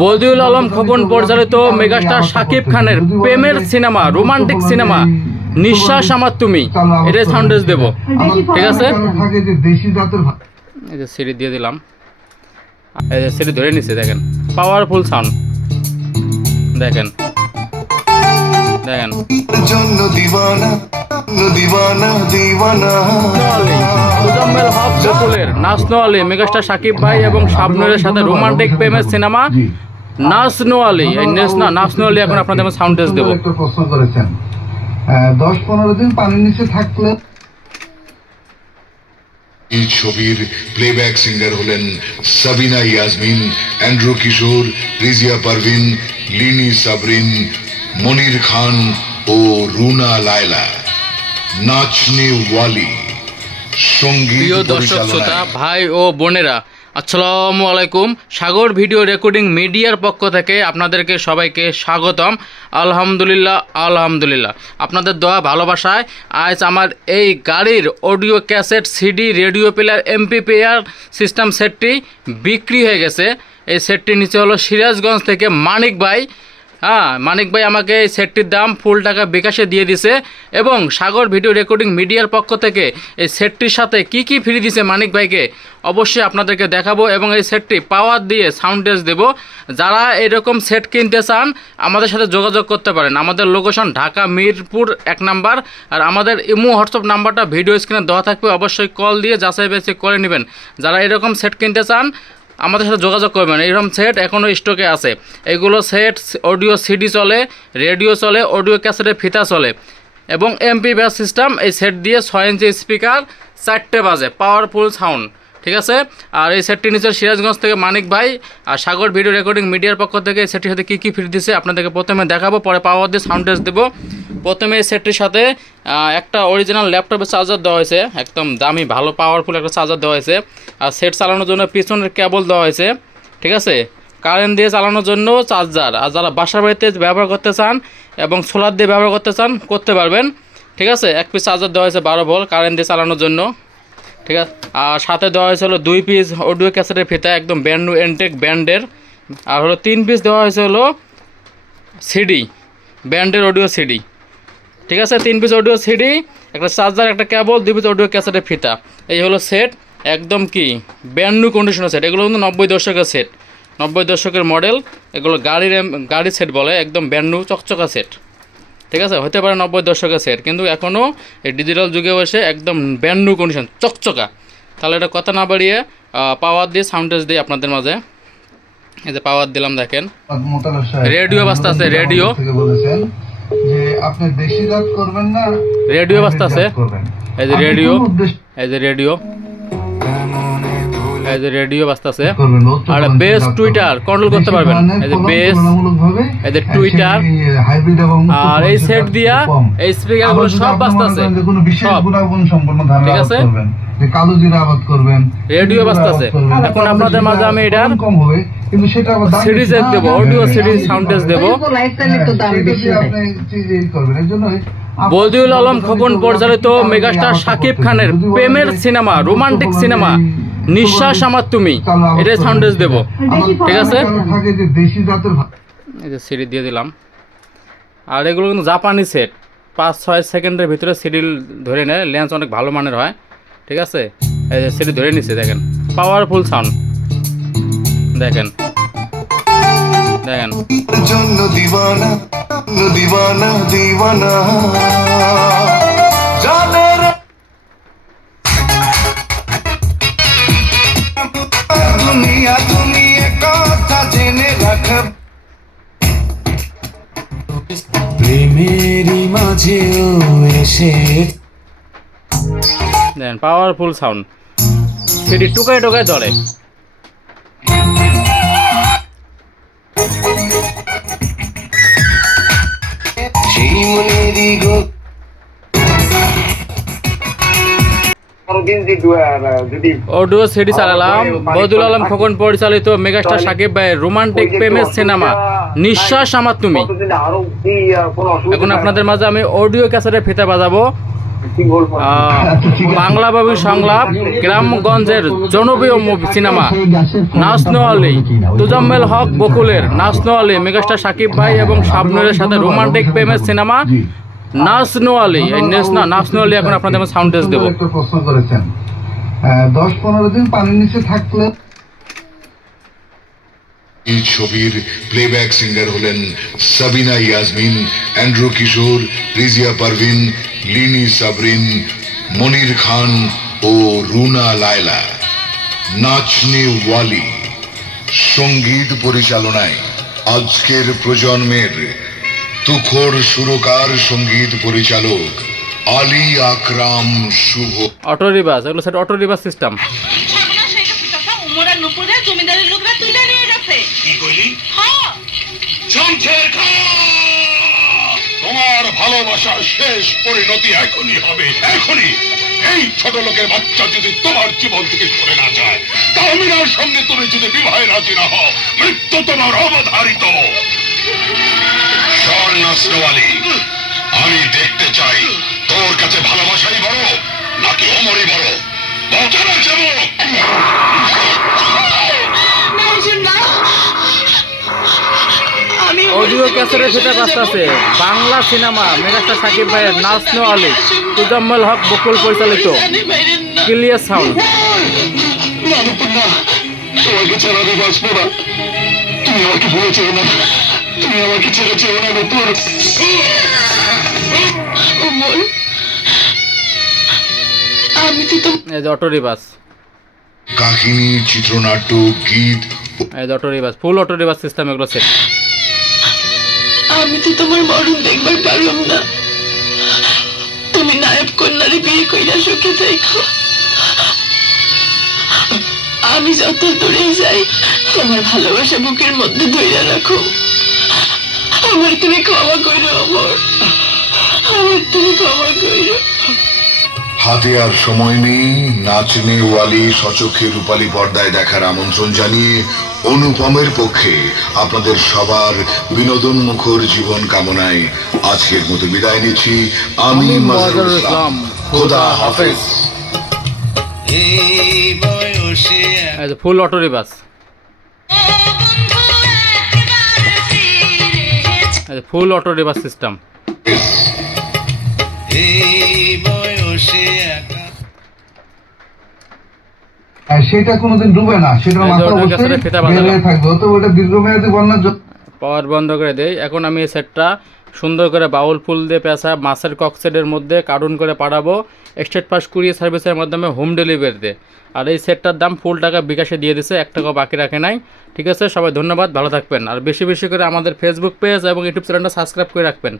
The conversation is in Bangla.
বদিউল আলম খোকন পরিচালিত মেগাস্টার শাকিব খানের প্রেমের সিনেমা, রোমান্টিক সিনেমা নিঃশ্বাস আমার তুমি, এটাই সাউন্ডেজ দেব। ঠিক আছে, এই যে সিডি দিয়ে দিলাম, এই যে সিডি ধরে নিচ্ছে, দেখেন পাওয়ারফুল সাউন্ড, দেখেন দেখেন। মুজাম্মেল হক বকুলের নাচনো আলী, মেগাস্টার শাকিব ভাই এবং শাবনূরের সাথে রোমান্টিক প্রেমের সিনেমা নাচনো আলী। এই নাচনো আলী এখন আপনাদের সাউন্ড টেস্ট দেবো। প্রশ্ন করেছেন 10-15 দিন পানির নিচে থাকলে এই ছবির প্লেব্যাক সিঙ্গার হলেন সাবিনা ইয়াসমিন, অ্যান্ড্রু কিশোর, রিজিয়া পারভিন, লিনি সাবরিন, মনির খান ও রুনা লায়লা। নাচনে ওয়ালি সঙ্গীত প্রিয় দর্শক শ্রোতা ভাই ও বোনেরা, আসসালামু আলাইকুম। সাগর ভিডিও রেকর্ডিং মিডিয়ার পক্ষ থেকে আপনাদেরকে সবাইকে স্বাগতম। আলহামদুলিল্লাহ আলহামদুলিল্লাহ, আপনাদের দোয়া ভালোবাসায় আজ আমার এই গাড়ির audio cassette, CD, radio player, MP player system সেটটি বিক্রি হয়ে গেছে। এই সেটটির নিচে হলো সিরাজগঞ্জ থেকে মানিক ভাই। মানিক ভাই আমাকে এই সেটটির দাম ফুল টাকা বিকাশে দিয়ে দিছে, এবং সাগর ভিডিও রেকর্ডিং মিডিয়ার পক্ষ থেকে এই সেটটির সাথে কি কি ফ্রি দিছে মানিক ভাইকে অবশ্যই আপনাদেরকে দেখাবো, এবং এই সেটটি পাওয়ার দিয়ে সাউন্ড টেস্ট দেবো। যারা এরকম সেট কিনতে চান আমাদের সাথে যোগাযোগ করতে পারেন। আমাদের লোকেশন ঢাকা মিরপুর 1 নাম্বার, আর আমাদের ইমো হোয়াটসঅ্যাপ নাম্বারটা ভিডিও স্ক্রিনে দেওয়া থাকবে, অবশ্যই কল দিয়ে যাচাই বাছাই করে নেবেন। যারা এরকম সেট কিনতে চান আমাদের সাথে যোগাযোগ করবেন। এইরকম সেট এখনও স্টকে আছে। এগুলো সেট অডিও সিডি চলে, রেডিও চলে, অডিও ক্যাসেটের ফিতা চলে, এবং এমপি ব্যাস সিস্টেম। এই সেট দিয়ে 6 ইঞ্চি স্পিকার, 4টে বাজে, পাওয়ারফুল সাউন্ড। ঠিক আছে, আর এই সেটটি নিচে সিরাজগঞ্জ থেকে মানিক ভাই আর সাগর ভিডিও রেকর্ডিং মিডিয়ার পক্ষ থেকে এই সেটটির সাথে কী কী ফ্রি দিচ্ছে আপনাদেরকে প্রথমে দেখাবো, পরে পাওয়ার দিয়ে সাউন্ড টেস্ট দেবো। প্রথমে এই সেটটির সাথে একটা অরিজিনাল ল্যাপটপের চার্জার দেওয়া হয়েছে, একদম দামি ভালো পাওয়ারফুল একটা চার্জার দেওয়া হয়েছে। আর সেট চালানোর জন্য পিছনের কেবল দেওয়া হয়েছে। ঠিক আছে, কারেন্ট দিয়ে চালানোর জন্য চার্জার। আর যারা বাসার বাড়িতে ব্যবহার করতে চান এবং সোলার দিয়ে ব্যবহার করতে চান করতে পারবেন। ঠিক আছে, 1 পিস চার্জার দেওয়া হয়েছে 12 ভোল্ট কারেন্ট দিয়ে চালানোর জন্য। ঠিক আছে, আর সাথে দেওয়া হয়েছে হলো 2 পিস অডিও ক্যাসেটের ফিতা, একদম ব্র্যান্ড নিউ এনটেক ব্র্যান্ডের। আর হলো 3 পিস দেওয়া হয়েছে হলো সিডি, ব্র্যান্ডের অডিও সিডি। ঠিক আছে, 3 পিস অডিও সিডি, একটা চার্জার, একটা কেবল, 2 পিস অডিও ক্যাসেটের ফিতা। এই হলো সেট, একদম কি ব্র্যান্ড নিউ কন্ডিশনের সেট। এগুলো কিন্তু 90 দশকের সেট, 90 দশকের মডেল। এগুলো গাড়ির সেট বলে, একদম ব্র্যান্ড নিউ চকচকা সেট। ঠিক আছে, হতে পারে 90 দশকের সেট, কিন্তু এখনও এই ডিজিটাল যুগে বসে একদম ব্র্যান্ড নিউ কন্ডিশন চকচকা। তাহলে এটা কথা না বাড়িয়ে পাওয়ার দিয়ে সাউন্ড টেস্ট দিই আপনাদের মাঝে। এই যে পাওয়ার দিলাম, দেখেন রেডিও বাজতে আছে, রেডিও যে আপনি বেশি রাত করবেন না, রেডিও বাজতে আছে। এই যে রেডিও, এই যে রেডিও, এই যে রেডিও বাজতেছে। আর বেস টুইটার কন্ট্রোল করতে পারবেন। এই যে বেস, এই যে টুইটার, আর এই সেট দিয়া এই স্পিকারগুলো সব বাজতেছে সব। ঠিক আছে, কালো জিরা আবাদ করবেন, রেডিও বাজতেছে। এখন আপনাদের মাঝে আমি এটার কম হবে, কিন্তু সেটা সিরিজ দেবো, অডিও সিরিজ সাউন্ড টেস্ট দেবো। বদিউল আলম খোকন পরিচালিত মেগাস্টার শাকিব খানের প্রেমের সিনেমা, রোমান্টিক সিনেমা নিঃশ্বাস আমার তুমি, এটাই সাউন্ড টেস্ট দেবো। ঠিক আছে, এই যে সিডি দিয়ে দিলাম। আর এগুলো কিন্তু জাপানি সেট, 5-6 সেকেন্ডের ভিতরে সিডি ধরে নেয়, লেন্স অনেক ভালো মানের হয়। ঠিক আছে, এই যে সিডি ধরে নিচ্ছে, দেখেন পাওয়ারফুল সাউন্ড, দেখেন দেখেন। প্রেমেরই মাঝেও এসে দেখেন পাওয়ারফুল সাউন্ড, সিডি টুকায় টুকায় ধরে। অডিও সিডি চালালাম বদিউল আলম খোকন পরিচালিত মেগাস্টার শাকিব ভাইয়ের রোমান্টিক প্রেমের সিনেমা নিঃশ্বাস আমার তুমি। এখন আপনাদের মাঝে আমি অডিও ক্যাসেটের ফিতা বাজাবো, বাংলা ভাবি সংলাপ, গ্রামগঞ্জের জনপ্রিয় সিনেমা নাসনো আলী, তুজাম্মেল হক বকুলের নাসনো আলী, মেগাস্টার সাকিব ভাই এবং শাবনূরের সাথে রোমান্টিক প্রেমের সিনেমা নাসনো আলী। এই নাসনো আলী এখন আপনাদের সাউন্ড টেস্ট দেবো। একটা প্রশ্ন করেছেন, 10-15 দিন পানির নিচে থাকলে এই ছবির প্লেব্যাক সিঙ্গার হলেন সাবিনা ইয়াসমিন, অ্যান্ড্রু কিশোর, রিজিয়া পারভিন, লিনি সাবরিন, মনির খান ও রুনা লায়লা। নাচনে ওয়ালি সঙ্গীত পরিচালনায় আজকের প্রজন্মের তুখোর সুরকার সঙ্গীত পরিচালক আলী আকরাম শুভ। অটো রিভার্স, এগুলো সেটা অটো রিভার্স সিস্টেম। জমিদারের লোকরা তুলে নিয়ে গেছে। কি কইলি? হ্যাঁ, জমছের খা! তোমার ভালোবাসার শেষ পরিণতি এখনই হবে, এখনই। এই ছোট লোকের বাচ্চা যদি তোমার জীবন থেকে সরে না যায়, তাহমিনার সঙ্গে তুমি যদি বিবাহে রাজি না হও, মৃত্যু তোমার অবধারিত। শোন নাসরু আলী, আমি দেখতে চাই তোর কাছে ভালোবাসাই বড় নাকি অমরই বড়। বলতে যাবো আমি অডিও ক্যাসেটের সেটা বাজতেছে। বাংলা সিনেমা মেগাস্টার সাকিব ভাইয়ের নাসনো আলী, তুজাম্মেল হক বকুল পরিচালিত, ক্লিয়ার সাউন্ড। তোমাকে ছাড়া আমি বাঁচবো না। তুমি আমাকে ভুলে চেও না, তুমি আমাকে ছেড়ে চেও না। আমি তো এই যে অটো রিভার্স, কাহিনী, চিত্রনাট্য, গীত এই যে auto reverse, full auto reverse system এগুলো সেট। আমি তো তোমার মরণ দেখবার পারলাম না। তুমি নায়ব কন্যারে বিয়ে কইরা সুখে দেখো। আমি যত দূরে যাই, আমার ভালোবাসা বুকের মধ্যে ধরে রাখো। আমার তুমি ক্ষমা করো, আমার তুমি ক্ষমা করো। হাতে আর সময় নেই। নাচনে ওয়ালি সচক্ষে রূপালী পর্দায় দেখার আমন্ত্রণ জানিয়ে অনুপমের পক্ষে আপনাদের সবার বিনোদন মুখর জীবন কামনায় আজকের মতো বিদায় নিচ্ছি। আমি মাজহারুল ইসলাম, খোদা হাফেজ। এই বয়সে এই যে ফুল অটো রিভার্স, এই যে ফুল অটো রিভার্স সিস্টেম। এই বয়সে একা সেটা কোনোদিন ডুবে না, সেটা এই যে মাথা ওটার অবশ্যই কাছে ফিতা বের বাঁধালাম। হয়ে থাকবে। তো ওটা দীর্ঘমেয়াদী বন্যার জন্য পাওয়ার বন্ধ করে দেই। এখন আমি এই সেটটা সুন্দর করে বাউল ফুল দিয়ে পেঁচা মাছের ককসেটের মধ্যে কার্টুন করে পাঠাবো স্টেট পাস কুরিয়ার সার্ভিসের মাধ্যমে হোম ডেলিভারিতে। আর এই সেটটার দাম ফুল টাকা বিকাশে দিয়ে দিছে, 1 টাকা বাকি রাখে নাই। ঠিক আছে, সবাই ধন্যবাদ, ভালো থাকবেন। আর বেশি বেশি করে আমাদের ফেসবুক পেজ এবং ইউটিউব চ্যানেলটা সাবস্ক্রাইব করে রাখবেন।